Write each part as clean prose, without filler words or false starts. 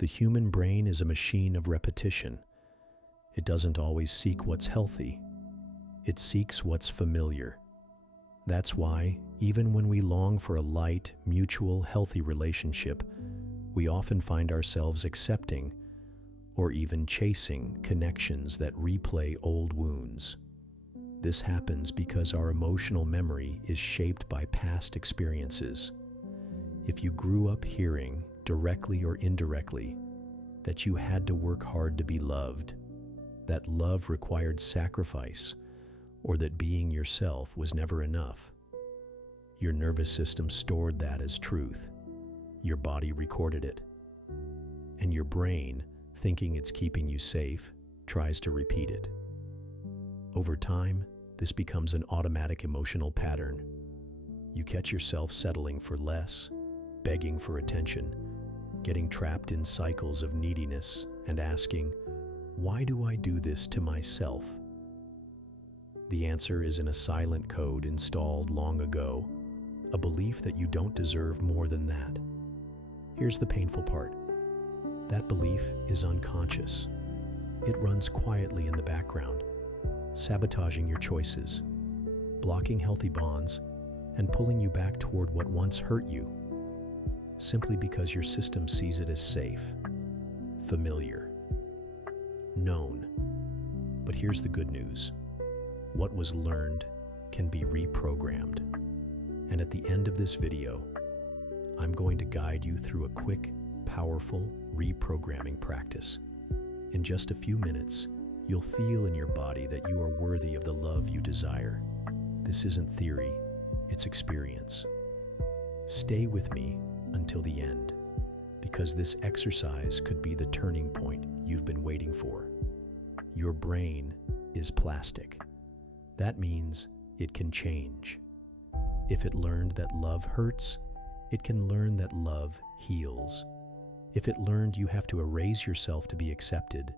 The human brain is a machine of repetition. It doesn't always seek what's healthy. It seeks what's familiar. That's why, even when we long for a light, mutual, healthy relationship, we often find ourselves accepting or even chasing connections that replay old wounds. This happens because our emotional memory is shaped by past experiences. If you grew up hearing, directly or indirectly, that you had to work hard to be loved, that love required sacrifice, or that being yourself was never enough, your nervous system stored that as truth. Your body recorded it. And your brain, thinking it's keeping you safe, tries to repeat it. Over time, this becomes an automatic emotional pattern. You catch yourself settling for less, begging for attention, getting trapped in cycles of neediness, and asking, "Why do I do this to myself?" The answer is in a silent code installed long ago, a belief that you don't deserve more than that. Here's the painful part. That belief is unconscious. It runs quietly in the background, sabotaging your choices, blocking healthy bonds, and pulling you back toward what once hurt you, simply because your system sees it as safe, familiar, known. But here's the good news. What was learned can be reprogrammed. And at the end of this video, I'm going to guide you through a quick, powerful reprogramming practice. In just a few minutes, you'll feel in your body that you are worthy of the love you desire. This isn't theory, it's experience. Stay with me until the end, because this exercise could be the turning point you've been waiting for. Your brain is plastic. That means it can change. If it learned that love hurts, it can learn that love heals. If it learned you have to erase yourself to be accepted,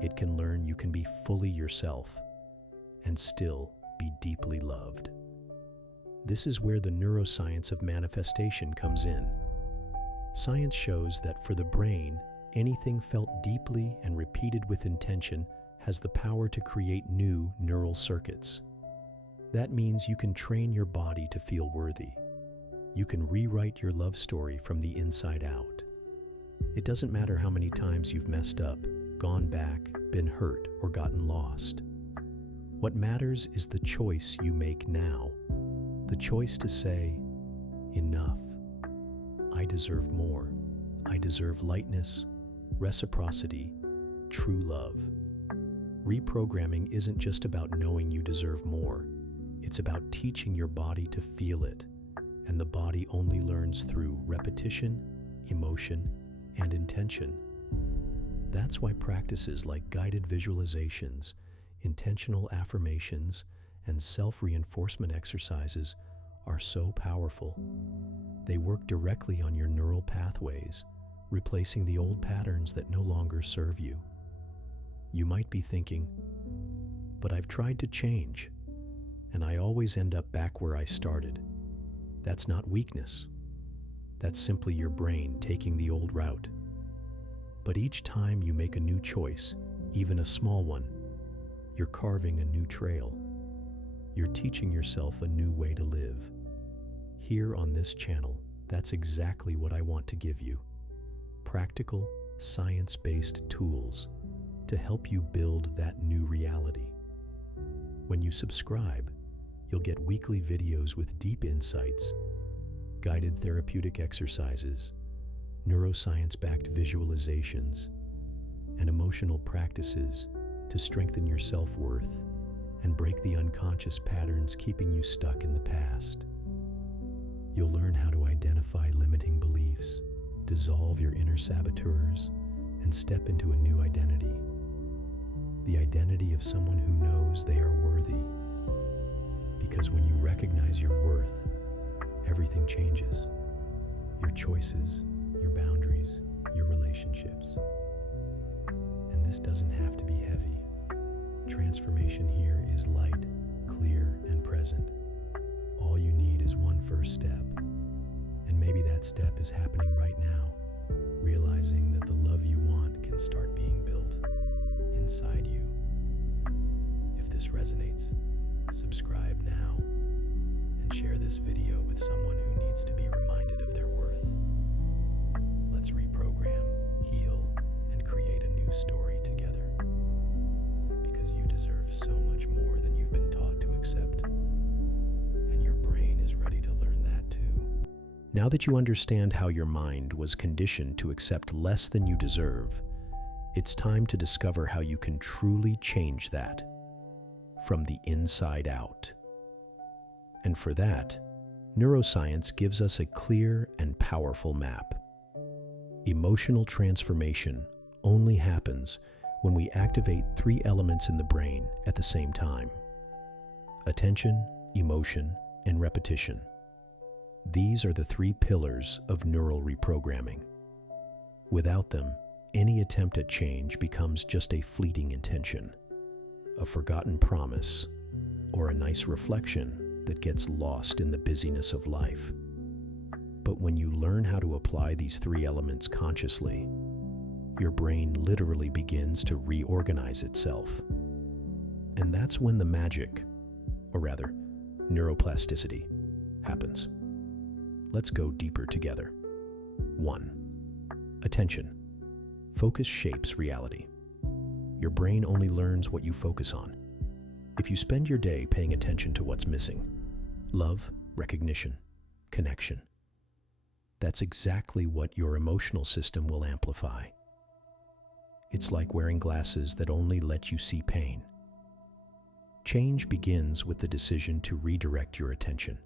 it can learn you can be fully yourself and still be deeply loved. This is where the neuroscience of manifestation comes in. Science shows that for the brain, anything felt deeply and repeated with intention has the power to create new neural circuits. That means you can train your body to feel worthy. You can rewrite your love story from the inside out. It doesn't matter how many times you've messed up, gone back, been hurt, or gotten lost. What matters is the choice you make now. The choice to say, "Enough. I deserve more. I deserve lightness, reciprocity, true love." Reprogramming isn't just about knowing you deserve more. It's about teaching your body to feel it. And the body only learns through repetition, emotion, and intention. That's why practices like guided visualizations, intentional affirmations, and self-reinforcement exercises are so powerful. They work directly on your neural pathways, replacing the old patterns that no longer serve you. You might be thinking, "But I've tried to change, and I always end up back where I started." That's not weakness. That's simply your brain taking the old route. But each time you make a new choice, even a small one, you're carving a new trail. You're teaching yourself a new way to live. Here on this channel, that's exactly what I want to give you. Practical, science-based tools to help you build that new reality. When you subscribe, you'll get weekly videos with deep insights, guided therapeutic exercises, neuroscience-backed visualizations, and emotional practices to strengthen your self-worth and break the unconscious patterns keeping you stuck in the past. You'll learn how to identify limiting beliefs, dissolve your inner saboteurs, and step into a new identity. The identity of someone who knows they are worthy. Because when you recognize your worth, everything changes. Your choices, your boundaries, your relationships. And this doesn't have to be heavy. Transformation here is light, clear, and present. All you need is one first step. And maybe that step is happening right now, realizing that the love this resonates, subscribe now and share this video with someone who needs to be reminded of their worth. Let's reprogram, heal, and create a new story together. Because you deserve so much more than you've been taught to accept. And your brain is ready to learn that too. Now that you understand how your mind was conditioned to accept less than you deserve, it's time to discover how you can truly change that from the inside out. And for that, neuroscience gives us a clear and powerful map. Emotional transformation only happens when we activate three elements in the brain at the same time: attention, emotion, and repetition. These are the three pillars of neural reprogramming. Without them, any attempt at change becomes just a fleeting intention, a forgotten promise, or a nice reflection that gets lost in the busyness of life. But when you learn how to apply these three elements consciously, your brain literally begins to reorganize itself. And that's when the magic, or rather, neuroplasticity, happens. Let's go deeper together. 1. Attention. Focus shapes reality. Your brain only learns what you focus on. If you spend your day paying attention to what's missing, love, recognition, connection, that's exactly what your emotional system will amplify. It's like wearing glasses that only let you see pain. Change begins with the decision to redirect your attention.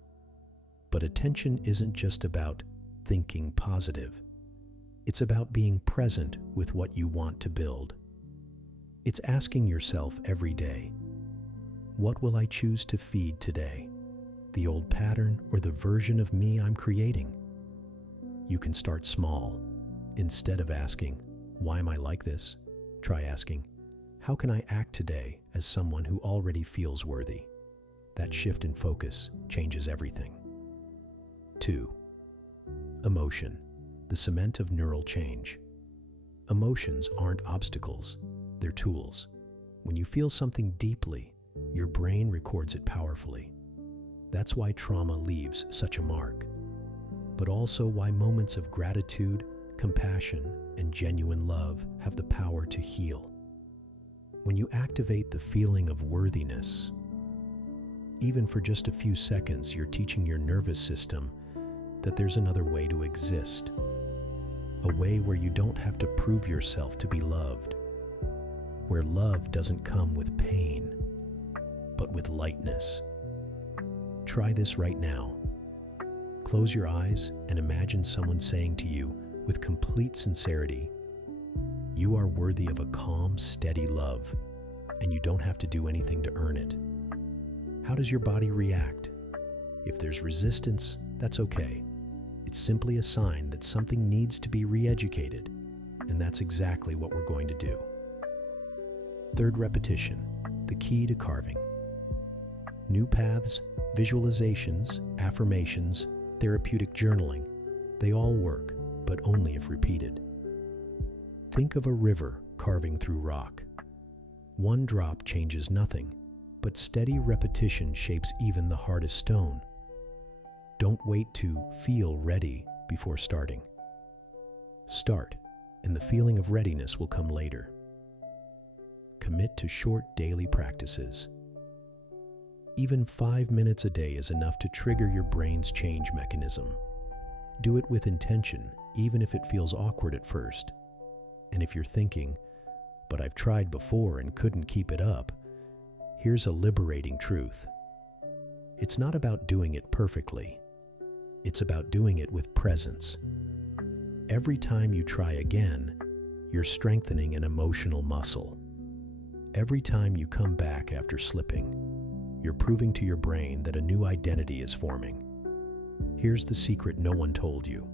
But attention isn't just about thinking positive. It's about being present with what you want to build. It's asking yourself every day, what will I choose to feed today? The old pattern or the version of me I'm creating? You can start small. Instead of asking, why am I like this? Try asking, how can I act today as someone who already feels worthy? That shift in focus changes everything. 2. Emotion, the cement of neural change. Emotions aren't obstacles, they're tools. When you feel something deeply, your brain records it powerfully. That's why trauma leaves such a mark, but also why moments of gratitude, compassion, and genuine love have the power to heal. When you activate the feeling of worthiness, even for just a few seconds, you're teaching your nervous system that there's another way to exist, a way where you don't have to prove yourself to be loved, where love doesn't come with pain, but with lightness. Try this right now. Close your eyes and imagine someone saying to you with complete sincerity, you are worthy of a calm, steady love, and you don't have to do anything to earn it. How does your body react? If there's resistance, that's okay. It's simply a sign that something needs to be re-educated, and that's exactly what we're going to do. 3rd, repetition, the key to carving. New paths, visualizations, affirmations, therapeutic journaling, they all work, but only if repeated. Think of a river carving through rock. One drop changes nothing, but steady repetition shapes even the hardest stone. Don't wait to feel ready before starting. Start, and the feeling of readiness will come later. Commit to short daily practices. Even 5 minutes a day is enough to trigger your brain's change mechanism. Do it with intention, even if it feels awkward at first. And if you're thinking, but I've tried before and couldn't keep it up, here's a liberating truth. It's not about doing it perfectly. It's about doing it with presence. Every time you try again, you're strengthening an emotional muscle. Every time you come back after slipping, you're proving to your brain that a new identity is forming. Here's the secret no one told you.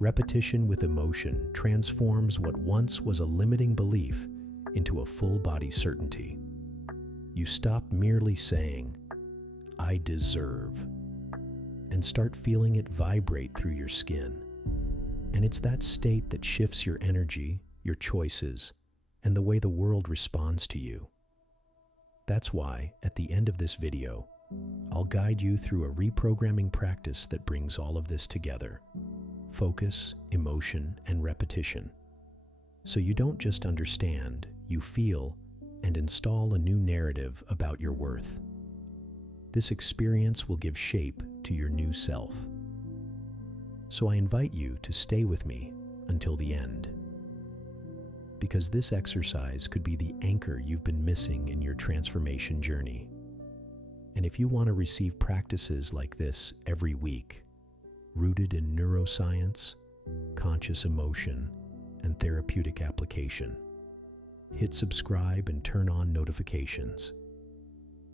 Repetition with emotion transforms what once was a limiting belief into a full-body certainty. You stop merely saying, I deserve, and start feeling it vibrate through your skin. And it's that state that shifts your energy, your choices, and the way the world responds to you. That's why, at the end of this video, I'll guide you through a reprogramming practice that brings all of this together: focus, emotion, and repetition. So you don't just understand, you feel and install a new narrative about your worth. This experience will give shape to your new self. So I invite you to stay with me until the end, because this exercise could be the anchor you've been missing in your transformation journey. And if you want to receive practices like this every week, rooted in neuroscience, conscious emotion, and therapeutic application, hit subscribe and turn on notifications.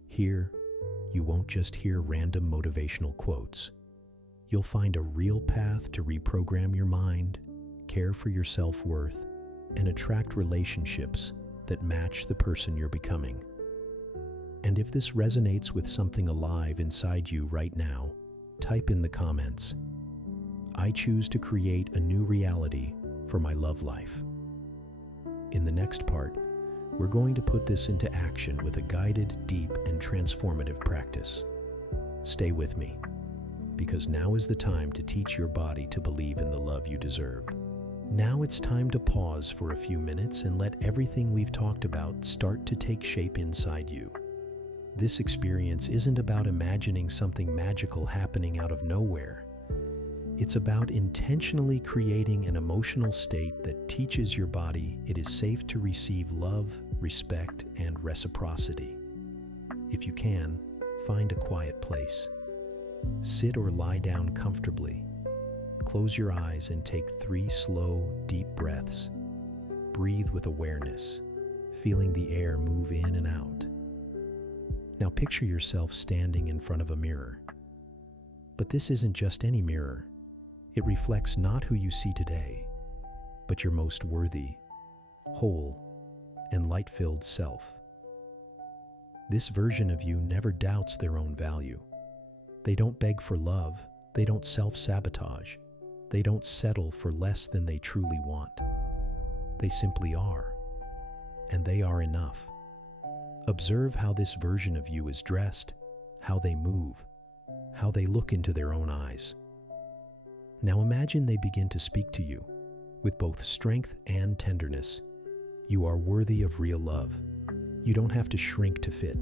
Here, you won't just hear random motivational quotes. You'll find a real path to reprogram your mind, care for your self-worth, and attract relationships that match the person you're becoming. And if this resonates with something alive inside you right now, type in the comments, "I choose to create a new reality for my love life." In the next part, we're going to put this into action with a guided, deep, and transformative practice. Stay with me, because now is the time to teach your body to believe in the love you deserve. Now it's time to pause for a few minutes and let everything we've talked about start to take shape inside you. This experience isn't about imagining something magical happening out of nowhere. It's about intentionally creating an emotional state that teaches your body it is safe to receive love, respect, and reciprocity. If you can, find a quiet place. Sit or lie down comfortably. Close your eyes and take 3 slow, deep breaths. Breathe with awareness, feeling the air move in and out. Now picture yourself standing in front of a mirror. But this isn't just any mirror. It reflects not who you see today, but your most worthy, whole, and light-filled self. This version of you never doubts their own value. They don't beg for love. They don't self-sabotage. They don't settle for less than they truly want. They simply are, and they are enough. Observe how this version of you is dressed, how they move, how they look into their own eyes. Now imagine they begin to speak to you with both strength and tenderness. You are worthy of real love. You don't have to shrink to fit.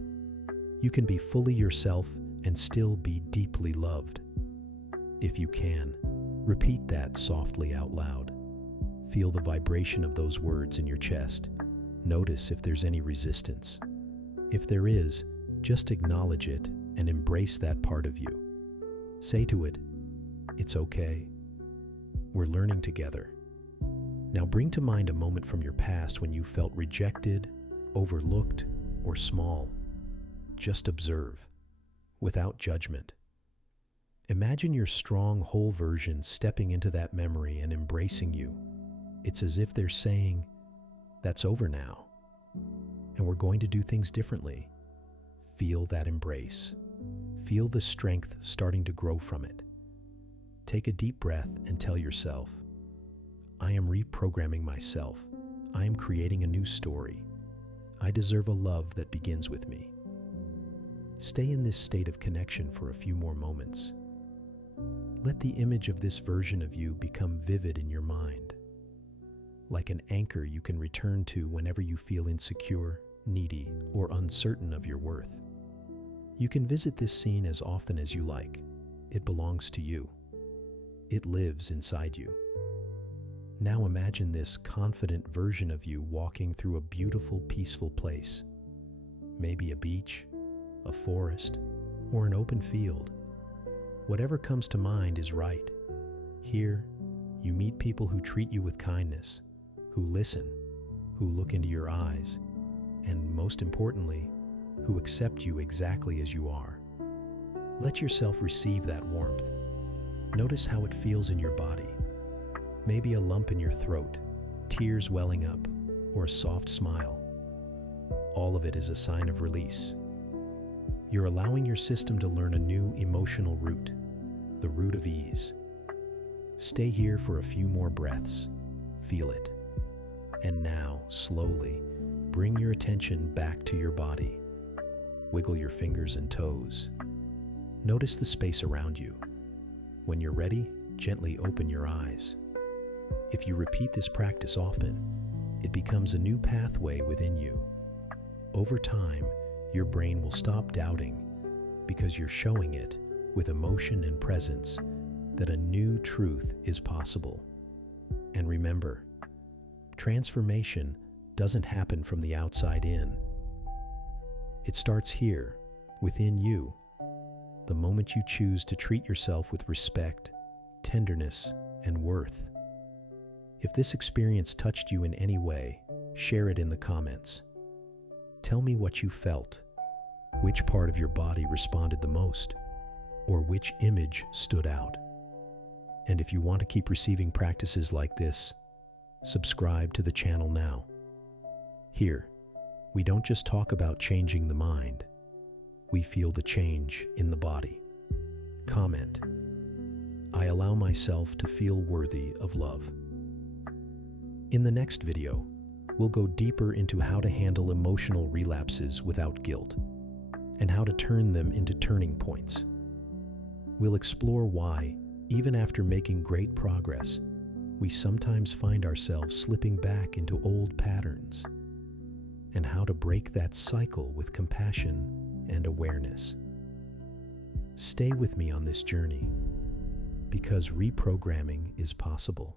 You can be fully yourself and still be deeply loved. If you can, repeat that softly out loud. Feel the vibration of those words in your chest. Notice if there's any resistance. If there is, just acknowledge it and embrace that part of you. Say to it, "It's okay. We're learning together." Now bring to mind a moment from your past when you felt rejected, overlooked, or small. Just observe, without judgment. Imagine your strong, whole version stepping into that memory and embracing you. It's as if they're saying, "That's over now, and we're going to do things differently." Feel that embrace. Feel the strength starting to grow from it. Take a deep breath and tell yourself, "I am reprogramming myself. I am creating a new story. I deserve a love that begins with me." Stay in this state of connection for a few more moments. Let the image of this version of you become vivid in your mind, like an anchor you can return to whenever you feel insecure, needy, or uncertain of your worth. You can visit this scene as often as you like. It belongs to you. It lives inside you. Now imagine this confident version of you walking through a beautiful, peaceful place. Maybe a beach, a forest, or an open field. Whatever comes to mind is right. Here, you meet people who treat you with kindness, who listen, who look into your eyes, and most importantly, who accept you exactly as you are. Let yourself receive that warmth. Notice how it feels in your body. Maybe a lump in your throat, tears welling up, or a soft smile. All of it is a sign of release. You're allowing your system to learn a new emotional route, the route of ease. Stay here for a few more breaths. Feel it. And now, slowly, bring your attention back to your body. Wiggle your fingers and toes. Notice the space around you. When you're ready, gently open your eyes. If you repeat this practice often, it becomes a new pathway within you. Over time, your brain will stop doubting because you're showing it with emotion and presence that a new truth is possible. And remember, transformation doesn't happen from the outside in. It starts here, within you, the moment you choose to treat yourself with respect, tenderness, and worth. If this experience touched you in any way, share it in the comments. Tell me what you felt, which part of your body responded the most, or which image stood out. And if you want to keep receiving practices like this, subscribe to the channel now. Here, we don't just talk about changing the mind, we feel the change in the body. Comment, I allow myself to feel worthy of love. In the next video, we'll go deeper into how to handle emotional relapses without guilt, and how to turn them into turning points. We'll explore why, even after making great progress, we sometimes find ourselves slipping back into old patterns, and how to break that cycle with compassion and awareness. Stay with me on this journey, because reprogramming is possible,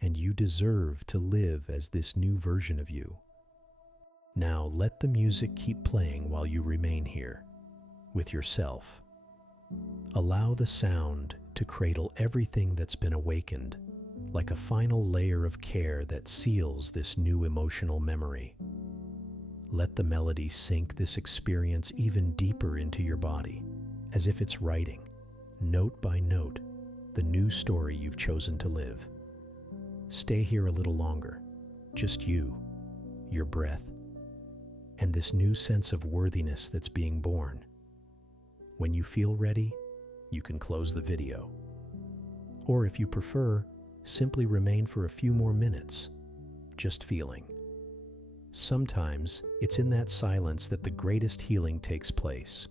and you deserve to live as this new version of you. Now let the music keep playing while you remain here, with yourself. Allow the sound to cradle everything that's been awakened, like a final layer of care that seals this new emotional memory. Let the melody sink this experience even deeper into your body, as if it's writing, note by note, the new story you've chosen to live. Stay here a little longer, just you, your breath, and this new sense of worthiness that's being born. When you feel ready, you can close the video. Or if you prefer, simply remain for a few more minutes, just feeling. Sometimes it's in that silence that the greatest healing takes place.